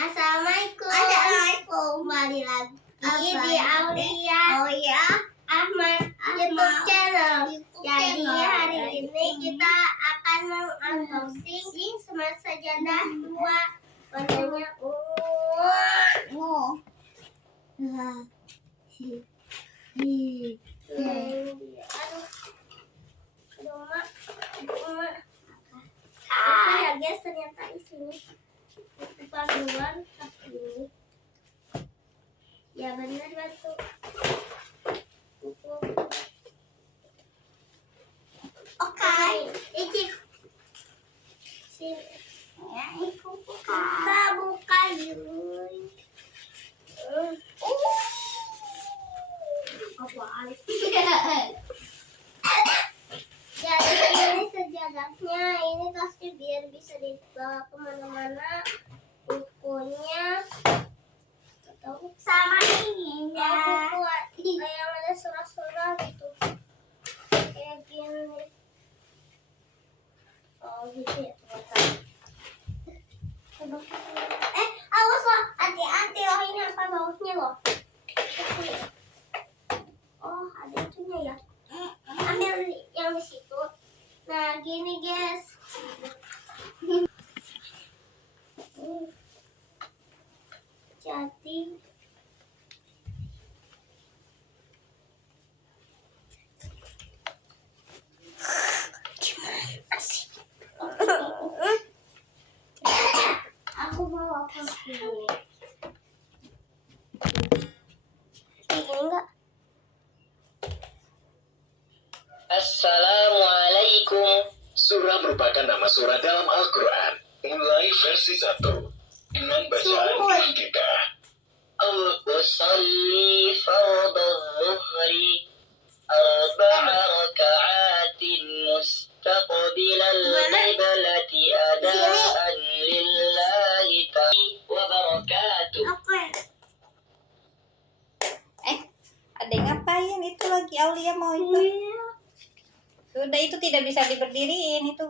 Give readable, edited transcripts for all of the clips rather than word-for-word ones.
Assalamualaikum. Kembali lagi di Aulia Ahmad YouTube channel. Jadi hari ini kita akan unboxing Smart Sajadah 2 warnanya ya guys, ternyata isinya paduan ini. Ya benar batu. Oke, ini sini. Ya, kita buka dulu. Apaan? Jadi ini sejadahnya, ini pasti biar bisa dibawa kemana-mana. Bukunya sama ini ya. Buku yang ada surah-surah gitu. Kayak gini. Oh gitu ya teman-teman. Awas loh, hati-hati loh, ini apa baunya loh. Oh ada itunya ya. Ambil yang di situ. Nah gini guys. Jadi gimana sih? Aku mau apa ini? Ini enggak? Assalamualaikum. Surah merupakan nama surah dalam Al-Quran. Mulai versi 1 dengan bacaan Al-Fatihah. Al-Qusalli fardal-zuhri arba'a raka'atin mustaqbilal qiblati adaan lillahi ta'ala wa barakatuh. Adek ngapain itu lagi? Aulia mau itu? Sudah, itu tidak bisa diberdiriin itu.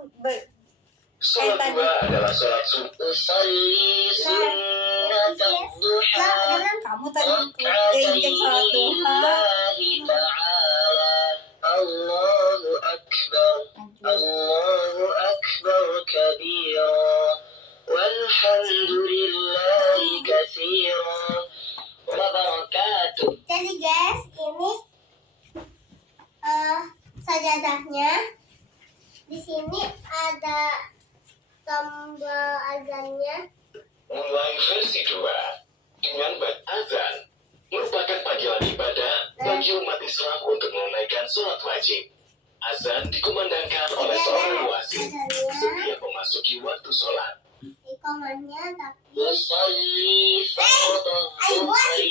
Sholat dua adalah sholat sunnah. Usalli sunnatal duha. Kamu tadi keinjak sholat duha. Allahu akbar. Allahu akbar kabira. Walhamdulillahi katsira. Wa barakatuh. Jadi guys, ini sajadahnya. Di sini ada tombol azannya. Mulai versi 2 dengan azan merupakan panggilan ibadah bagi umat Islam untuk menunaikan sholat wajib. Azan dikumandangkan oleh seorang muadzin setiap memasuki waktu sholat. Iqamahnya tapi Usalli fardal-zuhri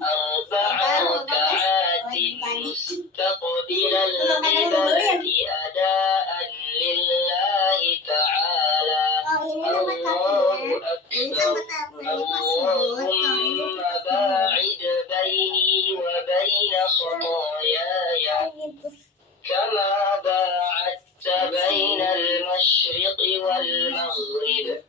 arba'a raka'atin mustaqbilal qiblati adaan lillahi ta'ala. Allahu akbar. Allahumma ba'id baini wa baina khataayaya kama ba'adta baina al-mashriqi wal-maghrib.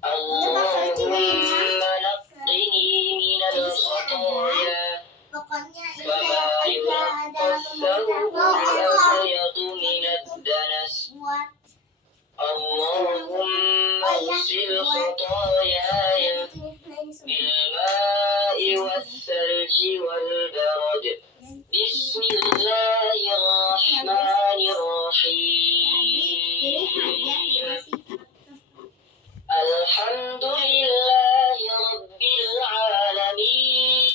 Allahumma naqqini minal khataaya pokoknya ini kama yunqqa ath-thawbu al-abyadu minad danas. buat Allahumma ighsil khataayaya بالماء والثلج والبرد. بسم الله الرحمن الرحيم. الحمد لله رب العالمين.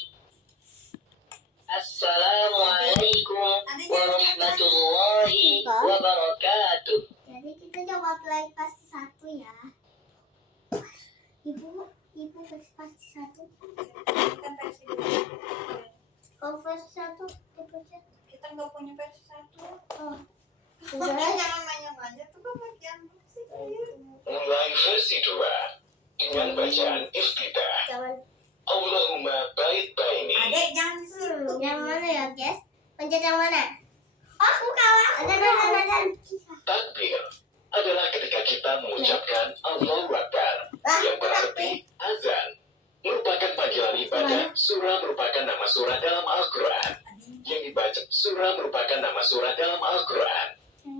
Assalamualaikum warahmatullahi wabarakatuh. Jadi kita jawab lagi pasti 1 ya. Ibu pasti 1. Kan versi 2. Kalau versi 1 dipencet. Kita nggak punya versi 1. Oh. Jangan nanya-nanya tuh kan bagian sih. Mulai versi 2 dengan bacaan iftitah. Jangan. Allahumma ba'id baini. Adek jangan di situ. Yang mana ya guys? Pencet yang mana? Oh aku kalah. Azan. Takbir adalah ketika kita mengucapkan Allahu Akbar, yang berarti merupakan nama surah dalam Al-Quran. Yang dibaca surah merupakan nama surah dalam Al-Quran.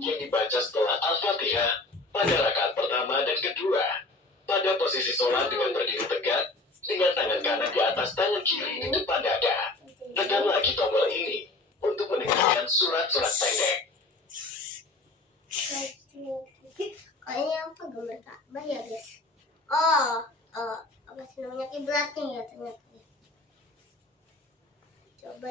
Yang dibaca setelah Al-Fatihah pada rakaat pertama dan kedua. Pada posisi sholat dengan berdiri tegak, dengan tangan kanan di atas tangan kiri di depan dada. Tekan lagi tombol ini untuk mendengarkan surat-surat pendek. Kayaknya apa gambar Ka'bah ya guys? Oh, apa sih namanya, kiblatnya ya ternyata. Coba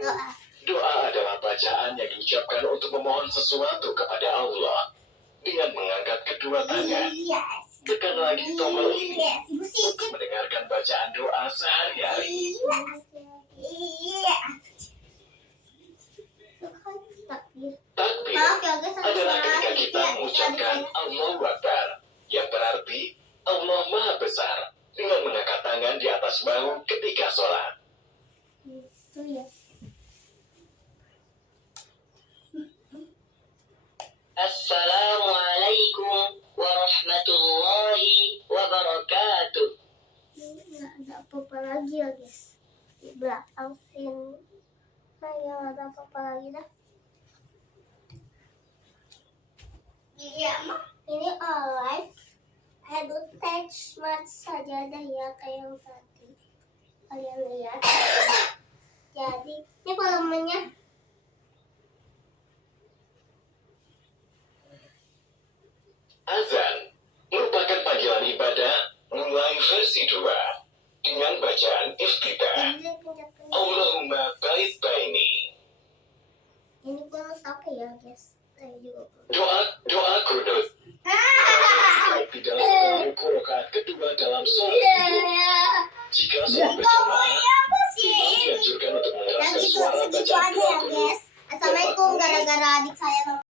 doa. Doa adalah bacaan yang diucapkan untuk memohon sesuatu kepada Allah. Dengan mengangkat kedua tangan, Yes. tekan lagi tombol ini Yes. untuk mendengarkan bacaan doa sehari-hari. Iya. Takbir. Takbir Maaf ya guys, aku adalah salah. ketika kita Iya, mengucapkan Allahu Akbar, yang berarti Allah Maha Besar, dengan mengangkat tangan di atas bahu ketika sholat. Itu ya. Assalamualaikum warahmatullahi wabarakatuh. Nggak ada apa-apa lagi ya guys. Di belakang sini. Saya nggak ada apa-apa lagi dah. Iya mah. Ini alright. Aduh, touch mat sajadah ya kayak yang tadi. Kalian lihat. Jadi, ini volumenya. Azan merupakan panggilan ibadah mulai versi 2 dengan bacaan iftitah. Allahumma bait baini. Ini bonus apa ya guys? Saya juga Doa kunut. Di dalam ruku rakaat kedua dalam sholat subuh. Jika sholat berjamaah, dianjurkan untuk mengeraskan suara segitu bacaan aja doa ya kunut. guys. Assalamualaikum, gara-gara adik saya